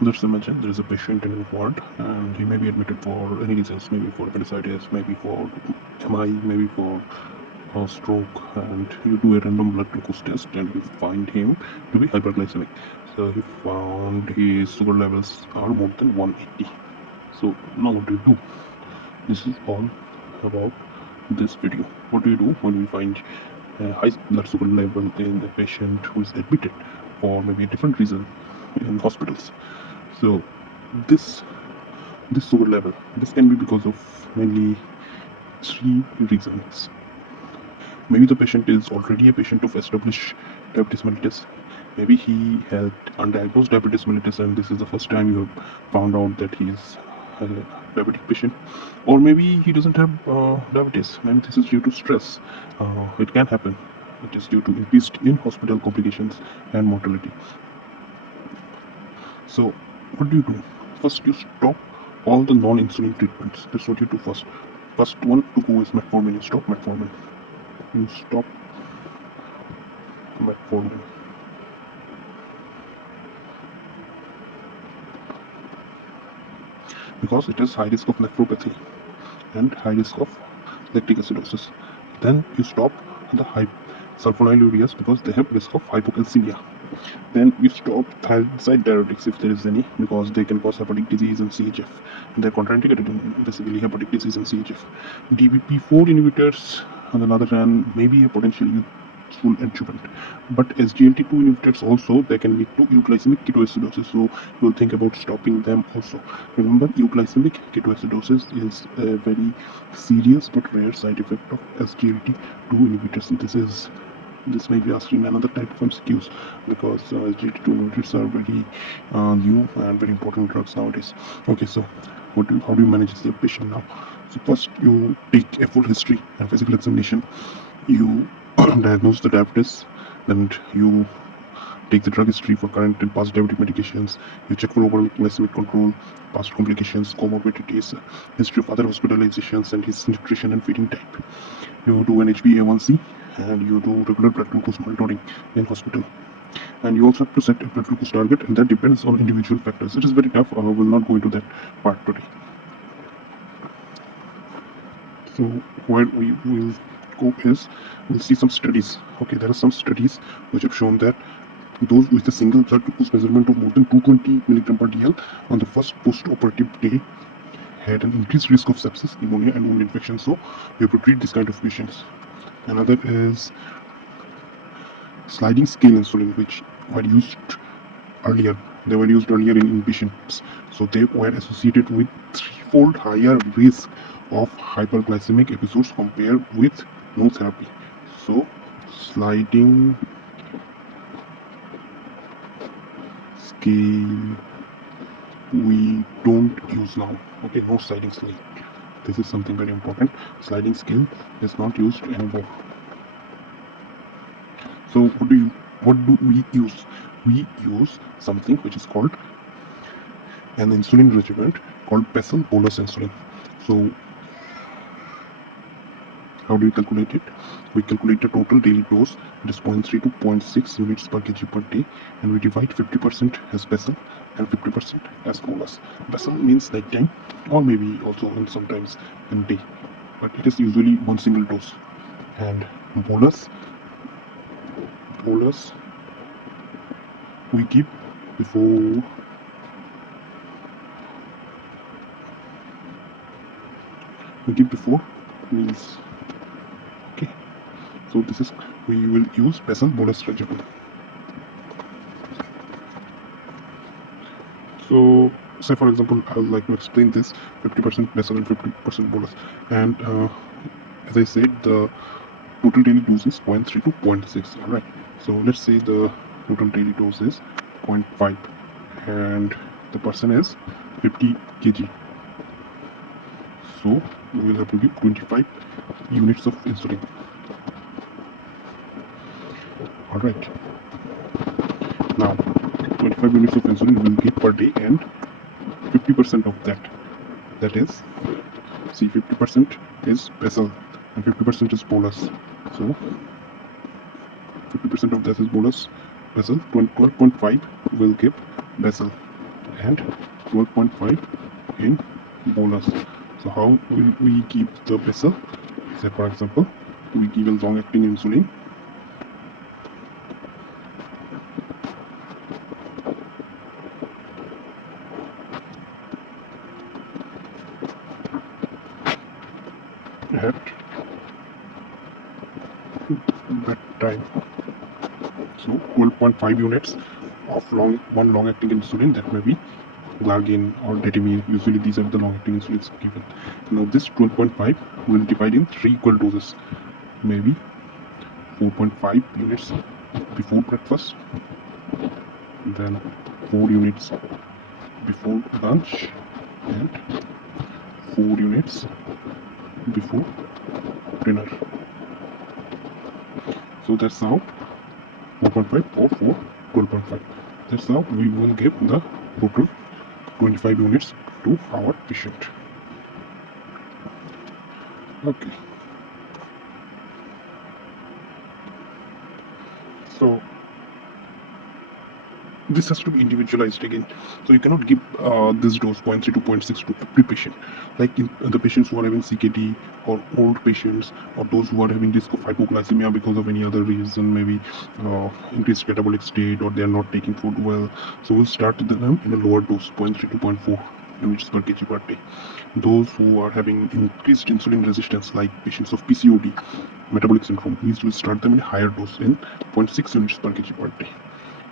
Let's imagine there is a patient in a ward and he may be admitted for any reasons, maybe for appendicitis, maybe for MI, maybe for a stroke, and you do a random blood glucose test and you find him to be hyperglycemic. So you found his sugar levels are more than 180. So now what do you do? This is all about this video. What do you do when we find a high blood sugar level in a patient who is admitted for maybe a different reason in hospitals? So this sugar level, this can be because of mainly three reasons. Maybe the patient is already a patient of established diabetes mellitus. Maybe he had undiagnosed diabetes mellitus and this is the first time you have found out that he is a diabetic patient. Or maybe he doesn't have diabetes. Maybe this is due to stress. It can happen. It is due to increased in-hospital complications and mortality. So what do you do? First you stop all the non-insulin treatments. That's what you do first. First one to go is metformin. You stop metformin. You stop metformin. Because it has high risk of nephropathy and high risk of lactic acidosis. Then you stop the sulfonylureas because they have risk of hypocalcemia. Then you stop thiazide diuretics if there is any, because they can cause hepatic disease and CHF, and they're contraindicated in basically hepatic disease and CHF. DPP4 inhibitors, on the other hand, may be a potential useful adjuvant, but SGLT2 inhibitors also, they can lead to euglycemic ketoacidosis, so you'll think about stopping them also. Remember, euglycemic ketoacidosis is a very serious but rare side effect of SGLT2 inhibitors. This may be asked in another type of MCQs, because SGLT2 inhibitors are very new and very important drugs nowadays. Okay, so how do you manage the patient now? So first you take a full history and physical examination. You diagnose the diabetes, then you take the drug history for current and past diabetic medications. You check for overall glycemic control, past complications, comorbidities, history of other hospitalizations, and his nutrition and feeding type. You do an HbA1c and you do regular blood glucose monitoring in hospital. And you also have to set a blood glucose target, and that depends on individual factors. It is very tough. I will not go into that part today. So where we will go is, we'll see some studies. Okay, there are some studies which have shown that those with a single blood glucose measurement of more than 220 mg per dl on the first post-operative day had an increased risk of sepsis, pneumonia, and wound infection. So we have to treat this kind of patients. Another is sliding scale insulin, which were used earlier. They were used earlier in patients, so they were associated with threefold higher risk of hyperglycemic episodes compared with no therapy. So sliding scale we don't use now. Okay, no sliding scale. This is something very important. Sliding scale is not used anymore. So what do we use? We use something which is called an insulin regimen called basal bolus insulin. So how do we calculate it? We calculate the total daily dose, it is 0.3 to 0.6 units per kg per day, and we divide 50% as basal and 50% as bolus. Basal means nighttime, or maybe also in sometimes in day, but it is usually one single dose. And bolus we keep before meals. Okay, so this is, we will use basal bolus regimen. So say for example, I would like to explain this 50% basal and 50% bolus, and as I said, the total daily dose is 0.3 to 0.6. Alright, so let's say the total daily dose is 0.5 and the person is 50 kg. So we will have to give 25 units of insulin. Alright, now 25 units of insulin we will give per day, and 50% of that is, see, 50% is basal and 50% is bolus. So 50% of that is bolus, basal. 12.5 will give basal, and 12.5 in bolus. So how will we keep the vessel? Say for example, we give a long-acting insulin at bedtime. So 12.5 units of one long-acting insulin, that may be Glargine or Detimine. Usually these are the long-acting insulins given. Now this 12.5 will divide in 3 equal doses, maybe 4.5 units before breakfast, then 4 units before lunch, and 4 units before dinner. So that's how 4.5 or 4, 12.5. That's how we will give the total 25 units to our patient. Okay. So this has to be individualized again. So you cannot give this dose 0.3 to 0.6 to every patient. Like in the patients who are having CKD, or old patients, or those who are having risk of hypoglycemia because of any other reason, maybe increased metabolic state, or they are not taking food well. So we'll start them in a lower dose, 0.3 to 0.4 units per kg per day. Those who are having increased insulin resistance, like patients of PCOD, metabolic syndrome, we will start them in a higher dose in 0.6 units per kg per day.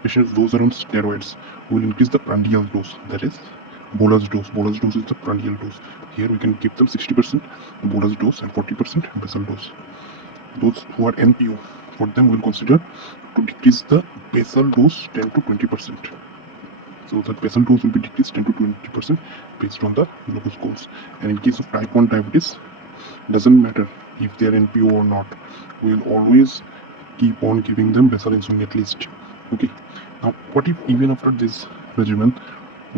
Patients those are on steroids will increase the prandial dose, that is bolus dose. Bolus dose is the prandial dose. Here we can give them 60% bolus dose and 40% basal dose. Those who are NPO, for them we'll consider to decrease the basal dose 10 to 20%. So the basal dose will be decreased 10 to 20% based on the glucose goals. And in case of type 1 diabetes, doesn't matter if they are NPO or not, we will always keep on giving them basal insulin at least. Okay. Now, what if even after this regimen,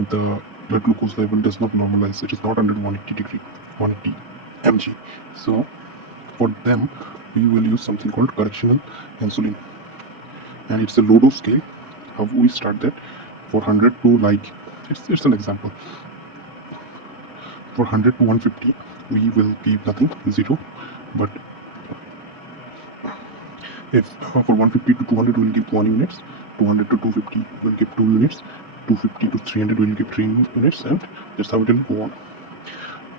the blood glucose level does not normalize? It is not under 180 mg. So, for them, we will use something called correctional insulin, and it's a low dose scale. How we start that? For 100 to, like, it's an example. For 100 to 150, we will give nothing, 0. But if for 150 to 200 we will give 1 units, 200 to 250 we will give 2 units, 250 to 300 we will give 3 units, and that's how it will go on.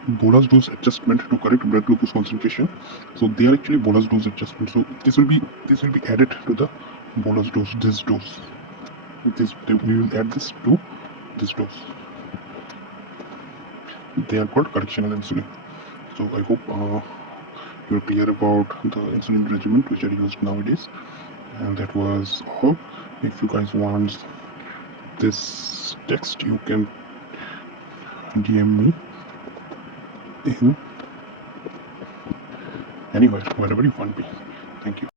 Bolus dose adjustment to correct blood glucose concentration. So they are actually bolus dose adjustment. So this will be added to the bolus dose. This dose, we will add this to this dose. They are called correctional insulin. So I hope you're clear about the insulin regimen which are used nowadays, and that was all. If you guys want this text, you can DM me in anywhere, wherever you want me. Thank you.